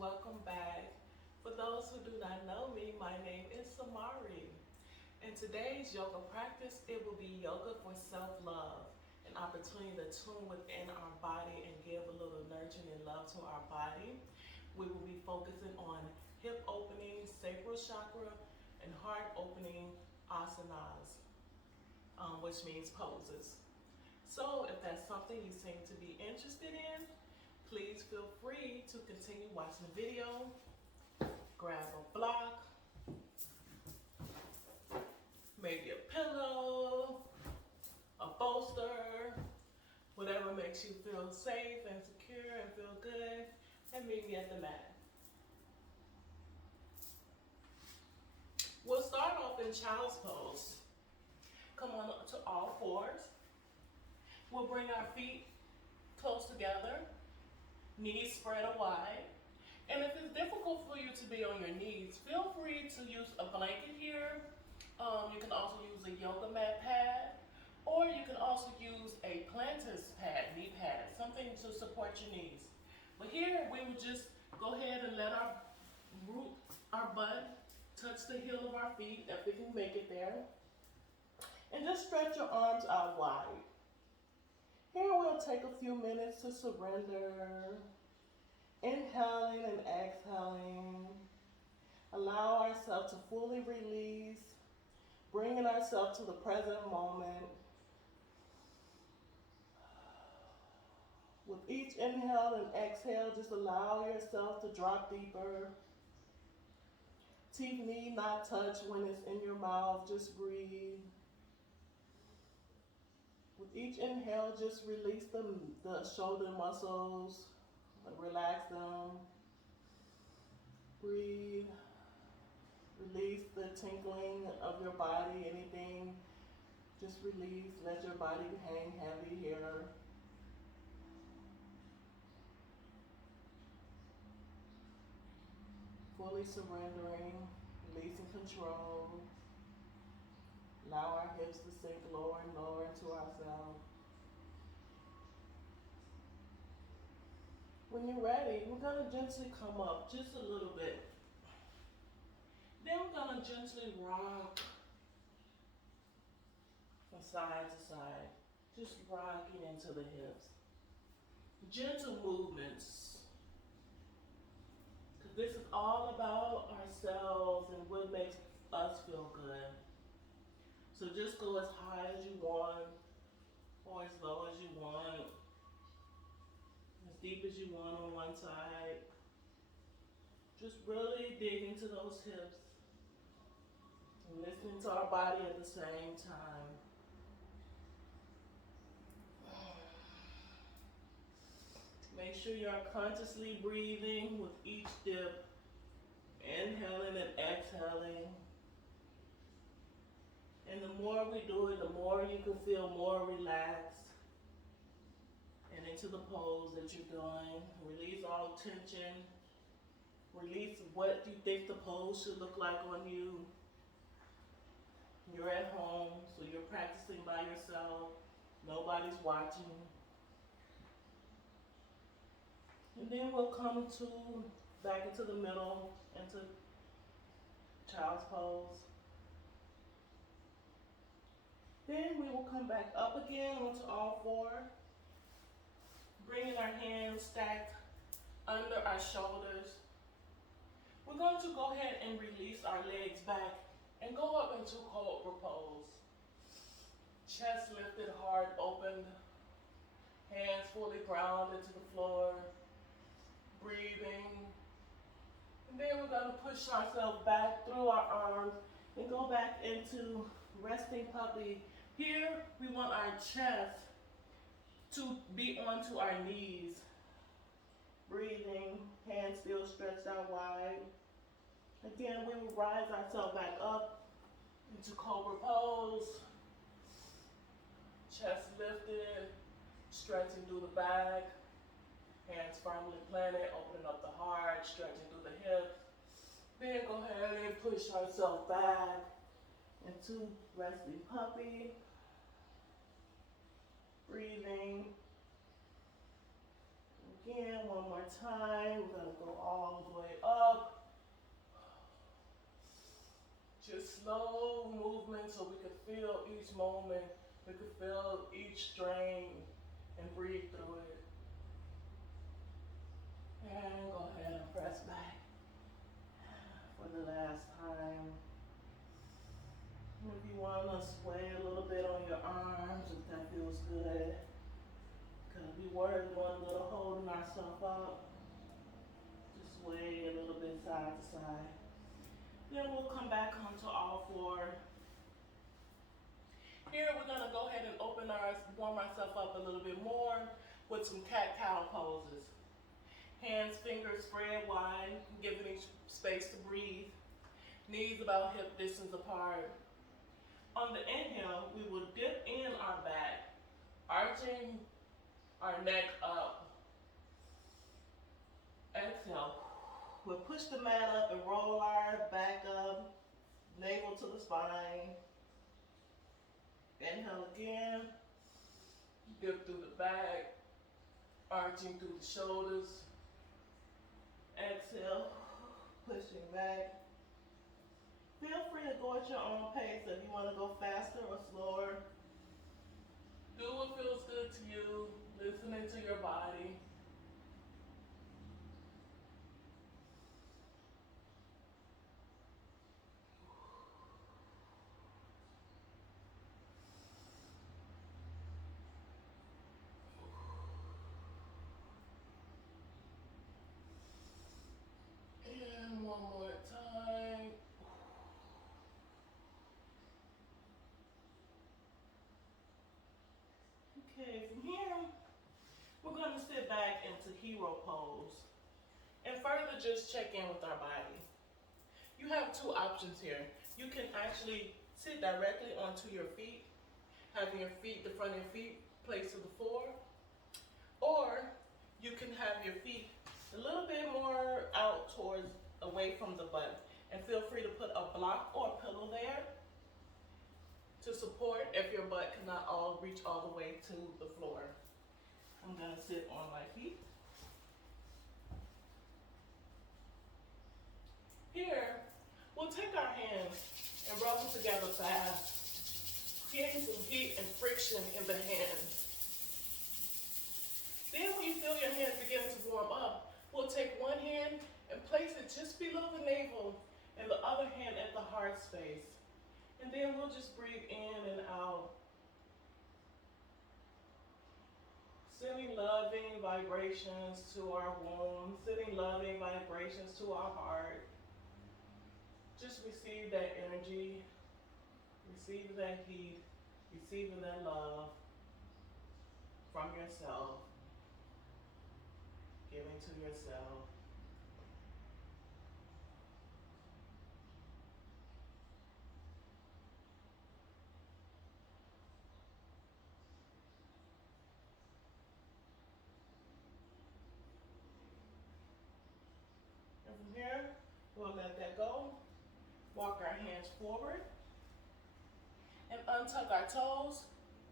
welcome back. For those who do not know me, my name is Samari. In today's yoga practice, it will be yoga for self-love, an opportunity to tune within our body and give a little nurturing and love to our body. We will be focusing on hip opening, sacral chakra, and heart opening asanas, which means poses. So if that's something you seem to be interested in, please feel free to continue watching the video. Grab a block, maybe a pillow, a bolster, whatever makes you feel safe and secure and feel good, and meet me at the mat. We'll start off in child's pose. Come on up to all fours. We'll bring our feet close together, knees spread wide. And if it's difficult for you to be on your knees, feel free to use a blanket here. You can also use a yoga mat pad, or you can also use a plantar's pad, knee pad, something to support your knees. But here we would just go ahead and let our butt touch the heel of our feet, if we can make it there. And just stretch your arms out wide. Here we'll take a few minutes to surrender, inhaling and exhaling. Allow ourselves to fully release, bringing ourselves to the present moment. With each inhale and exhale, just allow yourself to drop deeper. Teeth need not touch when it's in your mouth, just breathe. With each inhale, just release the shoulder muscles, relax them. Breathe. Release the tinkling of your body, anything. Just release, let your body hang heavy here. Fully surrendering, releasing control. Allow our hips to sink lower and lower into ourselves. When you're ready, we're going to gently come up just a little bit. Then we're going to gently rock from side to side, just rocking into the hips. Gentle movements, because this is all about ourselves and what makes us feel good. So just go as high as you want, or as low as you want, as deep as you want on one side. Just really dig into those hips and listening to our body at the same time. Make sure you are consciously breathing with each dip, inhaling and exhaling. And the more we do it, the more you can feel more relaxed and into the pose that you're doing. Release all tension. Release what you think the pose should look like on you. You're at home, so you're practicing by yourself. Nobody's watching. And then we'll come back into the middle, into child's pose. Then we will come back up again onto all four, bringing our hands stacked under our shoulders. We're going to go ahead and release our legs back and go up into cobra pose. Chest lifted, heart opened, hands fully grounded to the floor, breathing. And then we're going to push ourselves back through our arms and go back into resting puppy. Here, we want our chest to be onto our knees. Breathing, hands still stretched out wide. Again, we will rise ourselves back up into cobra pose. Chest lifted, stretching through the back. Hands firmly planted, opening up the heart, stretching through the hips. Then go ahead and push ourselves back into resting puppy. Breathing. Again, one more time. We're gonna go all the way up. Just slow movement so we can feel each moment. We can feel each strain and breathe through it. And go ahead and press back for the last time. If you want to sway a little bit on your arms, if that feels good. Because we were doing a little holding ourselves up. Just sway a little bit side to side. Then we'll come back onto all four. Here we're going to go ahead and warm ourselves up a little bit more with some cat-cow poses. Hands, fingers spread wide, giving each space to breathe. Knees about hip distance apart. On the inhale, we will dip in our back, arching our neck up. Exhale. We'll push the mat up and roll our back up, navel to the spine. Inhale again. Dip through the back, arching through the shoulders. Exhale, pushing back. Feel free to go at your own pace if you want to go faster or slower. Do what feels good to you, listening to your body. And one more time. Okay, from here, we're going to sit back into hero pose and further just check in with our body. You have two options here. You can actually sit directly onto your feet, having your feet, the front of your feet placed to the floor, or you can have your feet a little bit more out towards, away from the butt, and feel free to put a block or a pillow there to support if your butt cannot reach all the way to the floor. I'm gonna sit on my feet. Here, we'll take our hands and rub them together fast, creating some heat and friction in the hands. Then when you feel your hands beginning to warm up, we'll take one hand and place it just below the navel and the other hand at the heart space. And then we'll just breathe in and out. Sending loving vibrations to our womb, sending loving vibrations to our heart. Just receive that energy, receive that heat, receiving that love from yourself, giving to yourself. And from here, we'll let that go. Walk our hands forward and untuck our toes,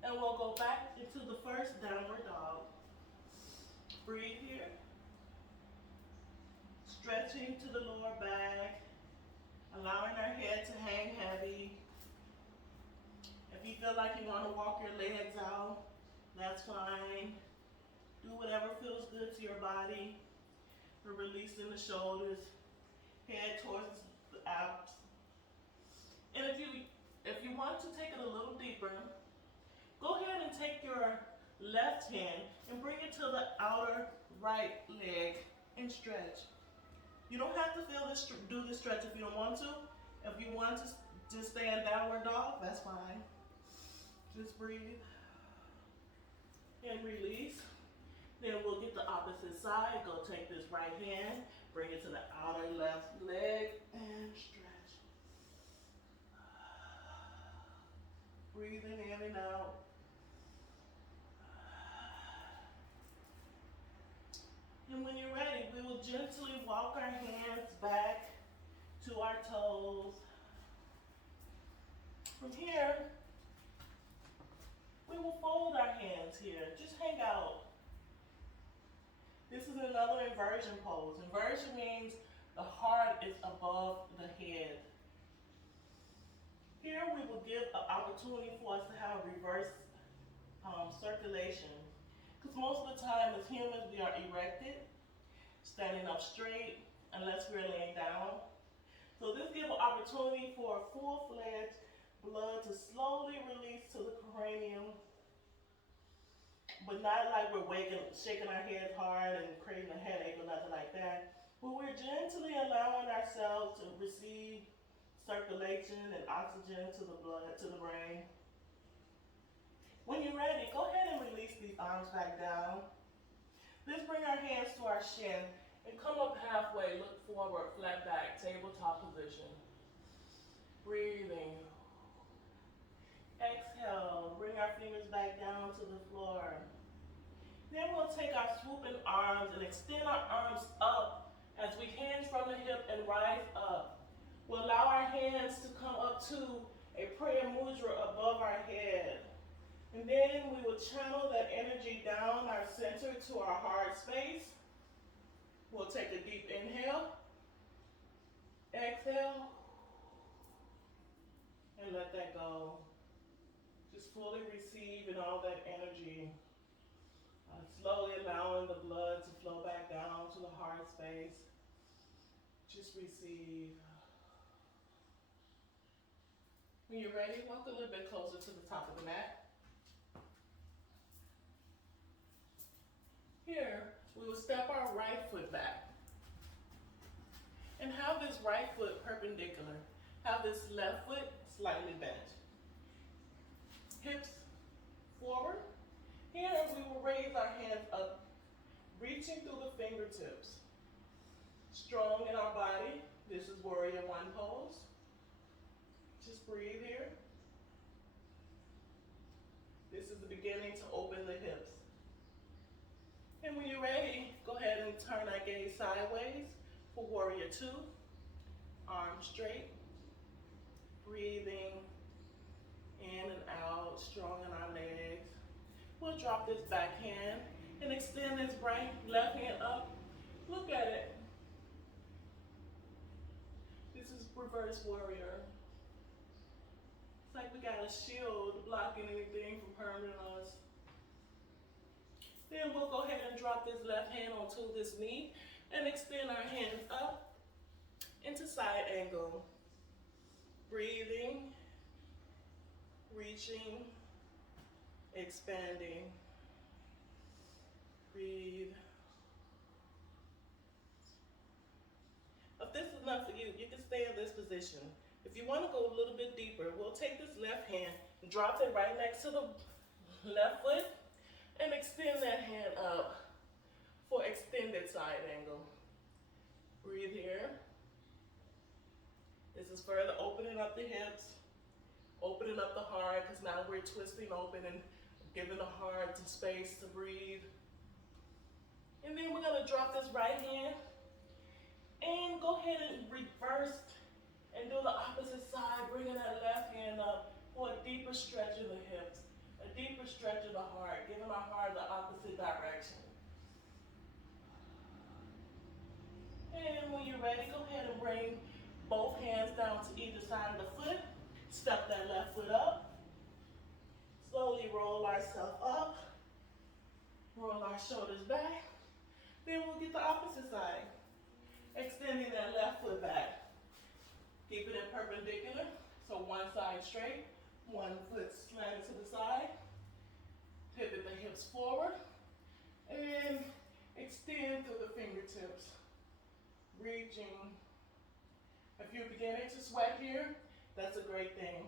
and we'll go back into the first downward dog. Breathe here. Stretching to the lower back, allowing our head to hang heavy. If you feel like you want to walk your legs out, that's fine. Do whatever feels good to your body. We're releasing the shoulders, head towards the abs. And if you want to take it a little deeper, go ahead and take your left hand and bring it to the outer right leg and stretch. You don't have to do this stretch if you don't want to. If you want to just stay in downward dog, that's fine. Just breathe and release. Then we'll get the opposite side. Go take this right hand, bring it to the outer left leg and stretch. Breathing in and out. And when you're ready, we will gently walk our hands back to our toes. From here, we will fold our hands here. Just hang out. This is another inversion pose. Inversion means the heart is above the head. Here we will give an opportunity for us to have reverse circulation. Because most of the time as humans we are erected, standing up straight, unless we're laying down. So this gives an opportunity for full-fledged blood to slowly release to the cranium, but not like we're shaking our heads hard and creating a headache or nothing like that. But we're gently allowing ourselves to receive circulation and oxygen to the blood, to the brain. When you're ready, go ahead and release these arms back down. Let's bring our hands to our shin and come up halfway, look forward, flat back, tabletop position. Breathing. Exhale, bring our fingers back down to the floor. Then we'll take our swooping arms and extend our arms up as we hinge from the hip and rise up. We'll allow our hands to come up to a prayer mudra above our head. And then we will channel that energy down our center to our heart space. We'll take a deep inhale, exhale, and let that go. Just fully receiving all that energy. Slowly allowing the blood to flow back down to the heart space. Just receive. When you're ready, walk a little bit closer to the top of the mat. Here, we will step our right foot back and have this right foot perpendicular. Have this left foot slightly bent. Hips forward. Here, we will raise our hands up, reaching through the fingertips. Strong in our body. This is Warrior One pose. Just breathe here. This is the beginning to open the hips. And when you're ready, go ahead and turn our gaze sideways for Warrior Two. Arms straight. Breathing in and out, strong in our legs. We'll drop this back hand and extend this right left hand up. Look at it. This is reverse warrior. It's like we got a shield blocking anything from hurting us. Then we'll go ahead and drop this left hand onto this knee and extend our hands up into side angle. Breathing, reaching, expanding. Breathe. If this is enough for you, you can stay in this position. If you want to go a little bit deeper, we'll take this left hand and drop it right next to the left foot and extend that hand up for extended side angle. Breathe here. This is further opening up the hips, opening up the heart, because now we're twisting open and giving the heart some space to breathe. And then we're going to drop this right hand and go ahead and reverse and do the opposite side, bringing that left hand up for a deeper stretch of the hips, a deeper stretch of the heart, giving our heart the opposite direction. And when you're ready, go ahead and bring both hands down to either side of the foot. Step that left foot up. Slowly roll ourselves up. Roll our shoulders back. Then we'll get the opposite side. Extending that left foot back. Keep it in perpendicular. So one side straight, one foot slanted to the side. Pivot the hips forward. And extend through the fingertips. Reaching. If you're beginning to sweat here, that's a great thing.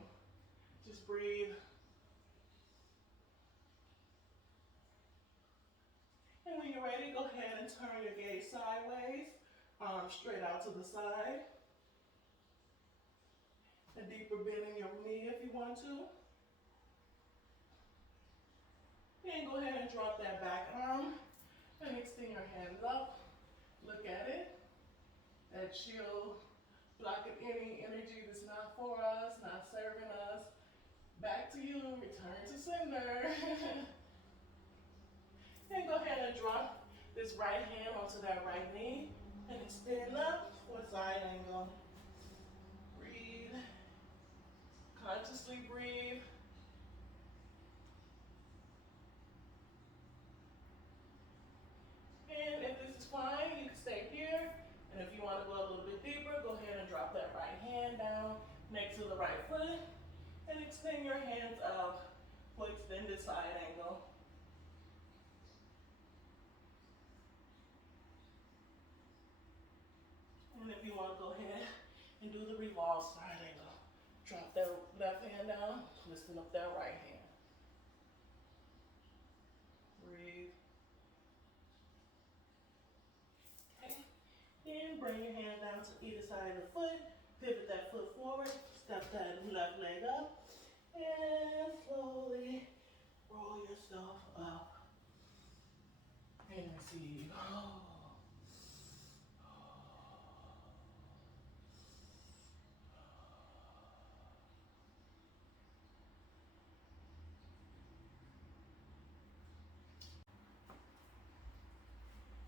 Just breathe. And when you're ready, go ahead and turn your gaze sideways. Arms straight out to the side. A deeper bend in your knee if you want to. Then go ahead and drop that back arm and extend your hands up. Look at it. That shield blocking any energy that's not for us, not serving us. Back to you, return to center. Then go ahead and drop this right hand onto that right knee and extend up for a side angle. Breathe. Consciously breathe. And if this is fine, you can stay here. And if you want to go a little bit deeper, go ahead and drop that right hand down next to the right foot and extend your hands up for extended side angle. And if you want to go ahead and do the revolve side angle, drop that left hand down, twisting up that right hand. Breathe. Okay. Then bring your hand down to either side of the foot, pivot that foot forward, step that left leg up, and slowly roll yourself up and receive.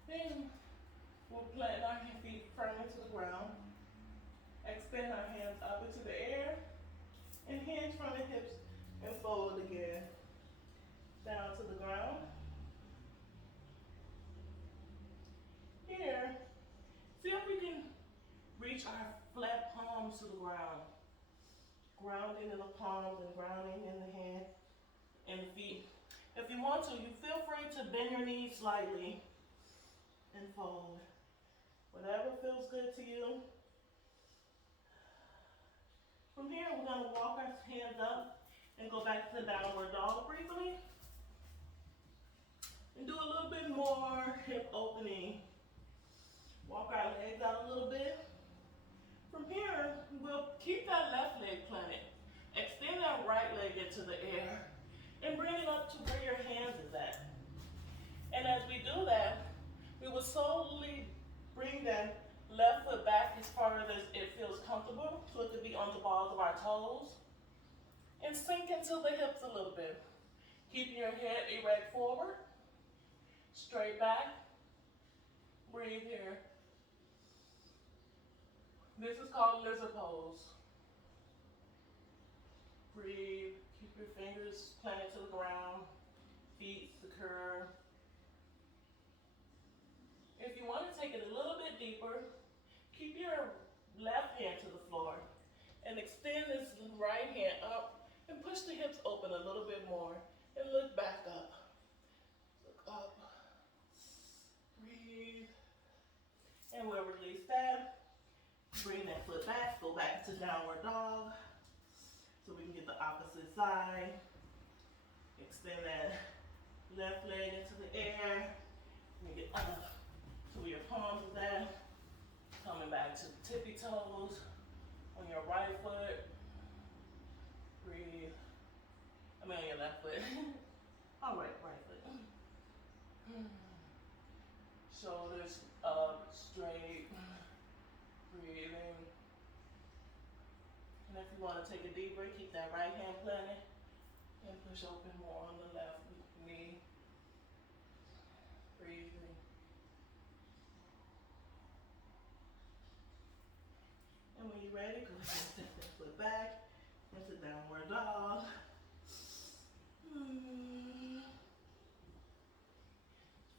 Then we'll plant our feet firmly to the ground. Extend our hands up into the air and hinge from the hips and fold again. Down to the ground. Here, see if we can reach our flat palms to the ground. Grounding in the palms and grounding in the hand and the feet. If you want to, you feel free to bend your knees slightly and fold. Whatever feels good to you. From here, we're going to walk our hands up and go back to the downward dog briefly. And do a little bit more hip opening. Walk our legs out a little bit. From here, we'll keep that left leg planted. Extend that right leg into the air and bring it up to where your hands is at. And as we do that, we will slowly bring that left foot back as far as it feels comfortable, so it could be on the balls of our toes. And sink into the hips a little bit. Keep your head erect forward, straight back. Breathe here. This is called lizard pose. Breathe. Keep your fingers planted to the ground, feet secure. If you want to take it a little bit deeper, keep your left hand to the floor and extend this right hand up and push the hips open a little bit more and look back up. Look up. Breathe. And we'll release that. Bring that foot back, go back to downward dog so we can get the opposite side. Extend that left leg into the air. Bring it up to where your palms is at. Coming back to the tippy toes on your right foot. Breathe. I mean on your left foot. All right, right foot. Shoulders up, straight. Breathing. And if you want to take a deep breath, keep that right hand planted and push open more on the left knee. Breathing. And when you're ready, go ahead and step that foot back into downward dog.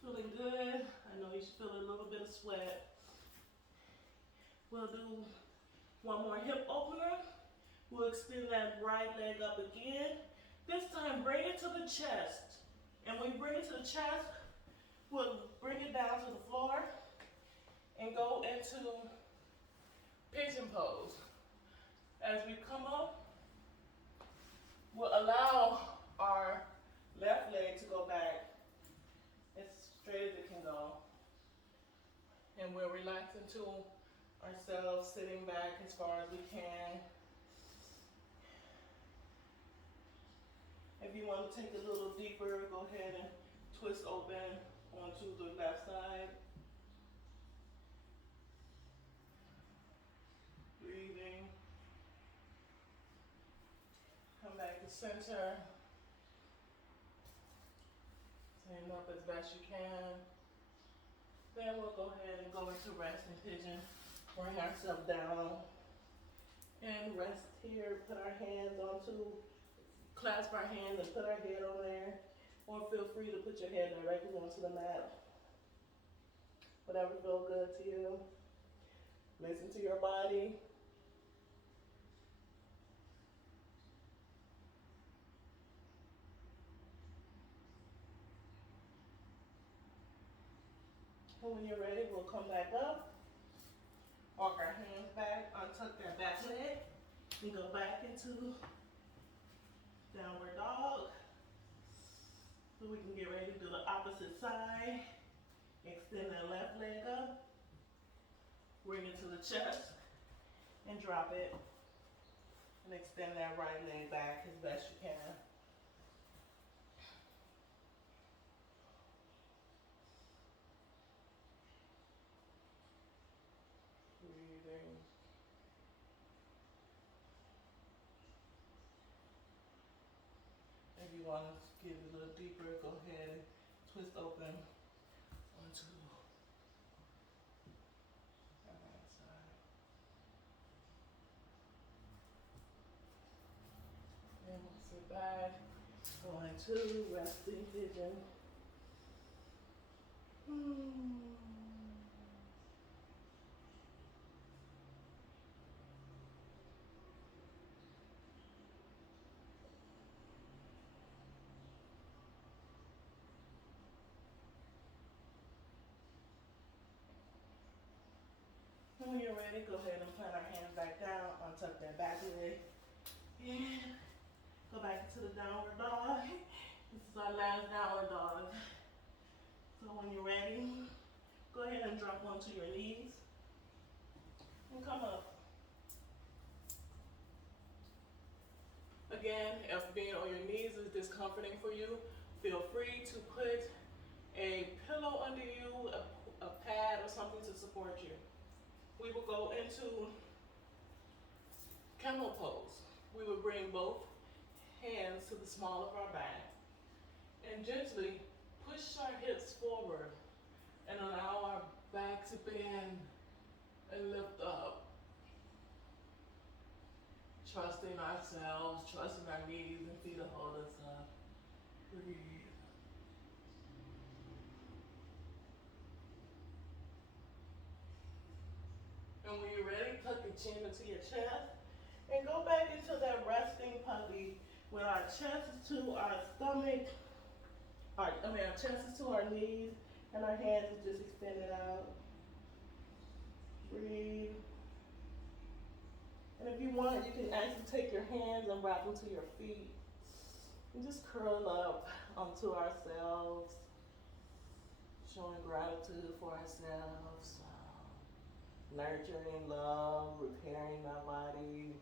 Feeling good? I know you should feel a little bit of sweat. We'll do one more hip opener. We'll extend that right leg up again. This time, bring it to the chest. And when you bring it to the chest, we'll bring it down to the floor and go into Pigeon Pose. As we come up, we'll allow our left leg to go back as straight as it can go. And we'll relax into ourselves, sitting back as far as we can. If you want to take it a little deeper, go ahead and twist open onto the left side. Breathing. Come back to center. Stand up as best you can. Then we'll go ahead and go into resting pigeon. Bring ourselves down and rest here. Put our hands clasp our hands and put our head on there. Or feel free to put your head directly onto the mat. Whatever feels good to you. Listen to your body. And when you're ready, we'll come back up. Walk our hands back, untuck that back leg, and go back into downward dog. So we can get ready to do the opposite side. Extend that left leg up. Bring it to the chest and drop it. And extend that right leg back as best you can. Breathing. If you want to get a little deeper, go ahead and twist open onto the right side. And we'll sit back, go into resting pigeon. When you're ready, go ahead and plant our hands back down, untuck that back leg, and go back into the downward dog. This is our last downward dog. So when you're ready, go ahead and drop onto your knees and come up. Again, if being on your knees is discomforting for you, feel free to put a pillow under you, a pad or something to support you. We will go into camel pose. We will bring both hands to the small of our back and gently push our hips forward and allow our back to bend and lift up. Trusting ourselves, trusting our knees and feet to hold us up. Breathe. And when you're ready, tuck your chin into your chest and go back into that resting puppy with our chest is to our stomach. Our chest is to our knees and our hands is just extended out. Breathe. And if you want, you can actually take your hands and wrap them to your feet and just curl up onto ourselves, showing gratitude for ourselves. Nurturing, love, repairing our body.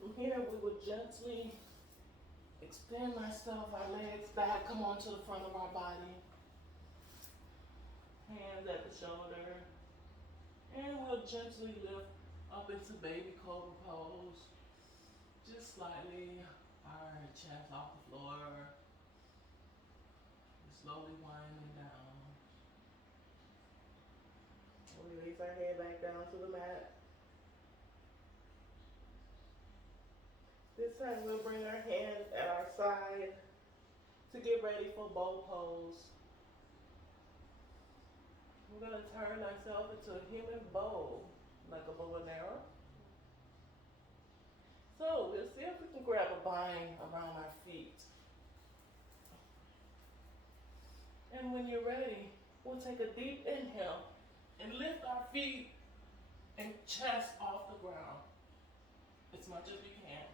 From here, we will gently extend ourselves, our legs back, come onto the front of our body. Hands at the shoulder. And we'll gently lift up into baby cobra pose. Just slightly, our chest off the floor. Slowly winding down. We'll release our head back down to the mat. This time we'll bring our hands at our side to get ready for bow pose. We're going to turn ourselves into a human bow, like a bow and arrow. So we'll see if we can grab a bind around our feet. And when you're ready, we'll take a deep inhale and lift our feet and chest off the ground as much as we can.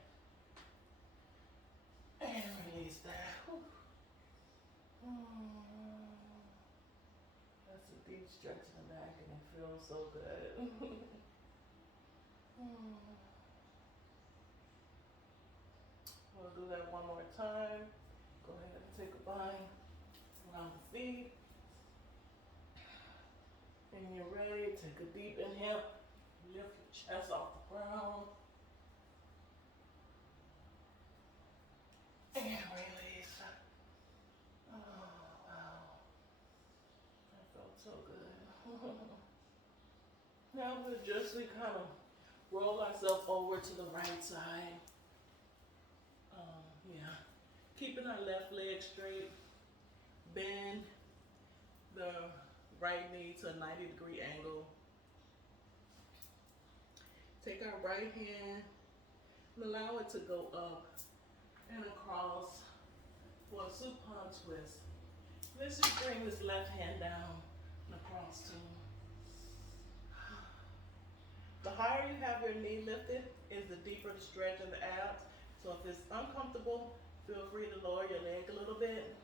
And release that. That's a deep stretch in the back and it feels so good. We'll do that one more time. Go ahead and take a bind around the feet. And you're ready, take a deep inhale. Lift your Chest off the ground. And release. Oh, wow. That felt so good. Now we'll just kind of roll ourselves over to the right side. Yeah. Keeping our left leg straight. Bend the right knee to a 90-degree angle. Take our right hand and allow it to go up and across for a supine twist. Let's just bring this left hand down and across too. The higher you have your knee lifted is the deeper the stretch in the abs. So if it's uncomfortable, feel free to lower your leg a little bit.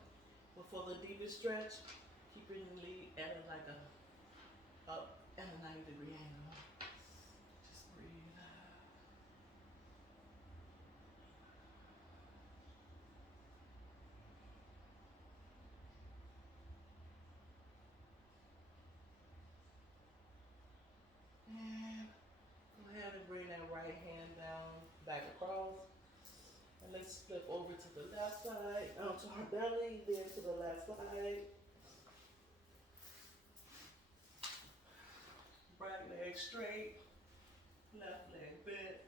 But for the deepest stretch, keep your knee at like a up at a 90-degree angle. Just breathe. And go ahead and bring that right hand down, back across. And let's flip over to the left side, onto our belly, then to the left side. Right leg straight, left leg bent,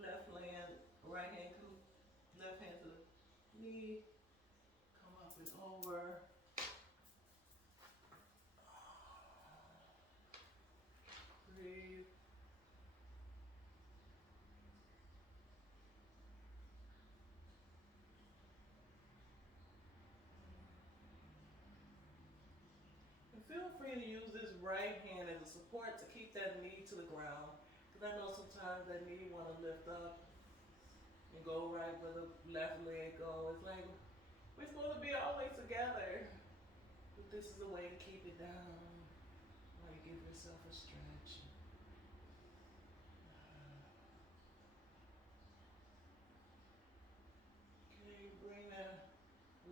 left hand, right hand, left hand to the knee, come up and over. Breathe. And feel free to use this right hand as a support to keep that knee to the ground. Because I know sometimes that knee want to lift up and go right where the left leg goes. It's like we're supposed to be always together. But this is a way to keep it down while you give yourself a stretch. Okay, bring that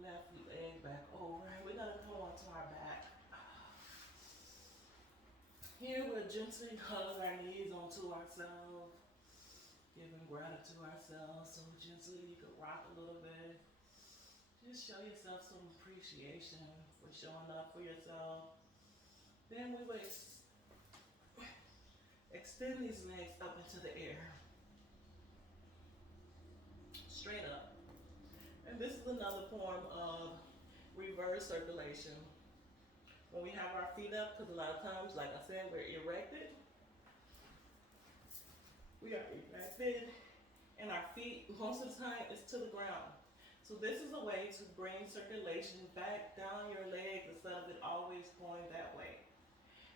left leg back over. We're gonna come onto our back. Here we'll gently hug our knees onto ourselves, giving gratitude to ourselves. So gently you can rock a little bit. Just show yourself some appreciation for showing up for yourself. Then we will extend these legs up into the air. Straight up. And this is another form of reverse circulation. When we have our feet up, because a lot of times, like I said, we're erected. We are erected, and our feet, most of the time, is to the ground. So this is a way to bring circulation back down your legs instead of it always going that way.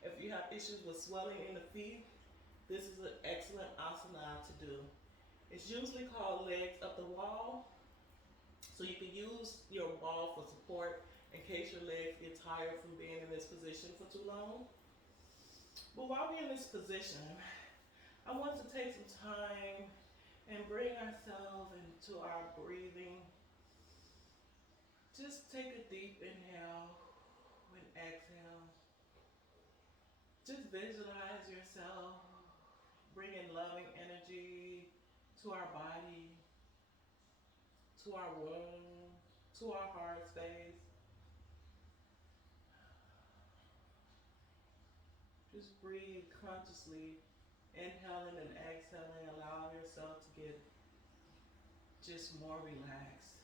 If you have issues with swelling in the feet, this is an excellent asana to do. It's usually called legs up the wall. So you can use your wall for support in case your legs get tired from being in this position for too long. But while we're in this position, I want to take some time and bring ourselves into our breathing. Just take a deep inhale and exhale. Just visualize yourself bringing loving energy to our body, to our womb, to our heart space. Just breathe consciously, inhaling and exhaling, allow yourself to get just more relaxed.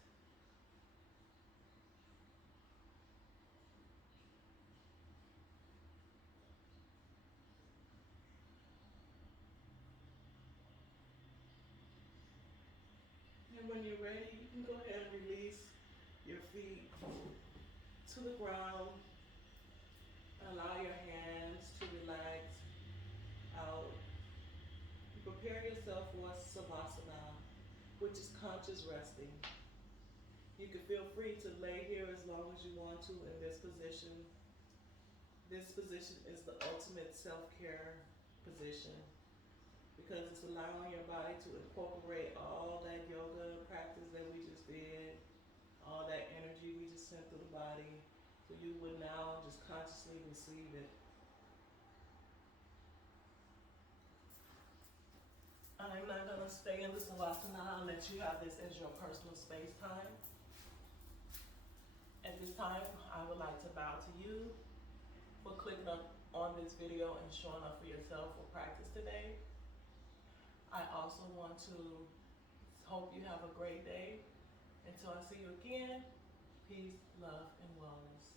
And when you're ready, you can go ahead and release your feet to the ground. Allow your hands to relax out. Prepare yourself for Savasana, which is conscious resting. You can feel free to lay here as long as you want to in this position. This position is the ultimate self-care position because it's allowing your body to incorporate all that yoga practice that we just did, all that energy we just sent through the body. So you would now just consciously receive it. to stay in the Savasana and let you have this as your personal space time. At this time, I would like to bow to you for clicking up on this video and showing up for yourself for practice today. I also want to hope you have a great day. Until I see you again, peace, love, and wellness.